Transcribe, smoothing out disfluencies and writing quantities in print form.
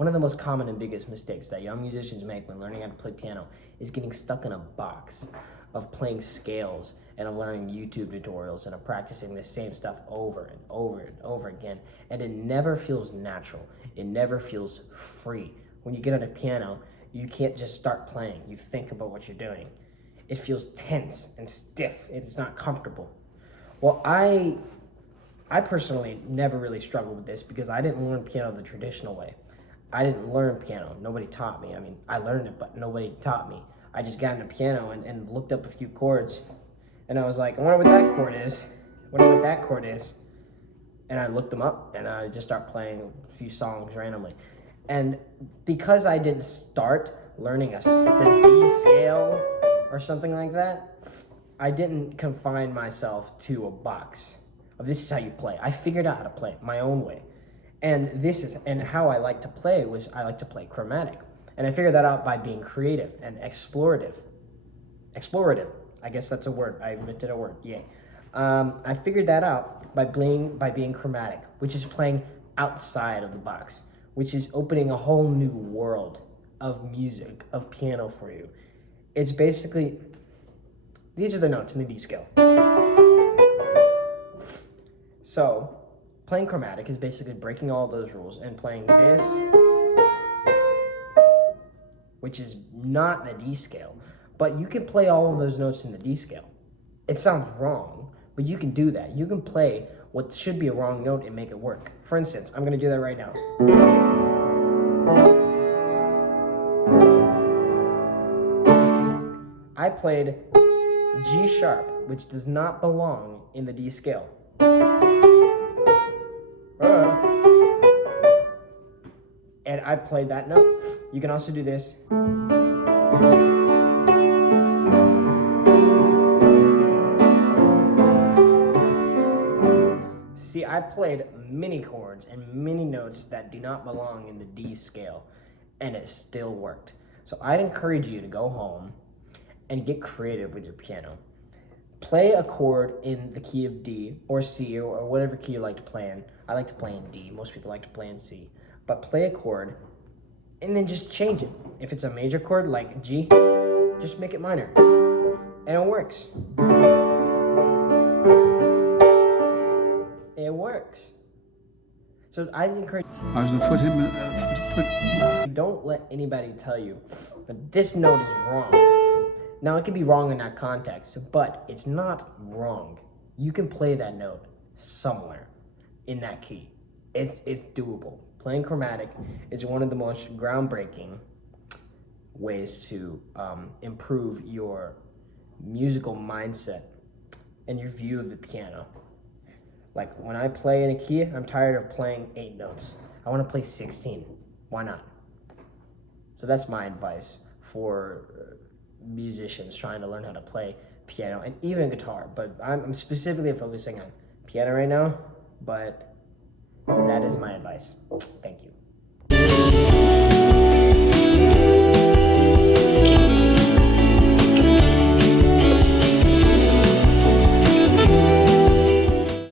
One of the most common and biggest mistakes that young musicians make when learning how to play piano is getting stuck in a box of playing scales and of learning YouTube tutorials and of practicing the same stuff over and over and over again. And it never feels natural. It never feels free. When you get on a piano, you can't just start playing. You think about what you're doing. It feels tense and stiff. It's not comfortable. Well, I personally never really struggled with this because I didn't learn piano the traditional way. I didn't learn piano. Nobody taught me. I mean, I learned it, but nobody taught me. I just got into piano and looked up a few chords, and I was like, I wonder what that chord is. I wonder what that chord is. And I looked them up, and I just start playing a few songs randomly. And because I didn't start learning the D scale or something like that, I didn't confine myself to a box of this is how you play. I figured out how to play it my own way. And how I like to play was I like to play chromatic. And I figured that out by being creative and explorative. Explorative, I guess that's a word. I invented a word, yay. I figured that out by being chromatic, which is playing outside of the box, which is opening a whole new world of music, of piano for you. It's basically, these are the notes in the D scale. So, playing chromatic is basically breaking all those rules and playing this, which is not the D scale, but you can play all of those notes in the D scale. It sounds wrong, but you can do that. You can play what should be a wrong note and make it work. For instance, I'm gonna do that right now. I played G sharp, which does not belong in the D scale. And I played that note. You can also do this. See, I played many chords and many notes that do not belong in the D scale, and it still worked. So I'd encourage you to go home and get creative with your piano. Play a chord in the key of D or C or whatever key you like to play in. I like to play in D. Most people like to play in C. But play a chord and then just change it. If it's a major chord like G, just make it minor. And it works. It works. So I encourage you. Don't let anybody tell you that this note is wrong. Now, it can be wrong in that context, but it's not wrong. You can play that note somewhere in that key. It's doable. Playing chromatic is one of the most groundbreaking ways to improve your musical mindset and your view of the piano. Like, when I play in a key, I'm tired of playing 8 notes. I want to play 16. Why not? So that's my advice for musicians trying to learn how to play piano and even guitar, but I'm specifically focusing on piano right now, but that is my advice. Thank you.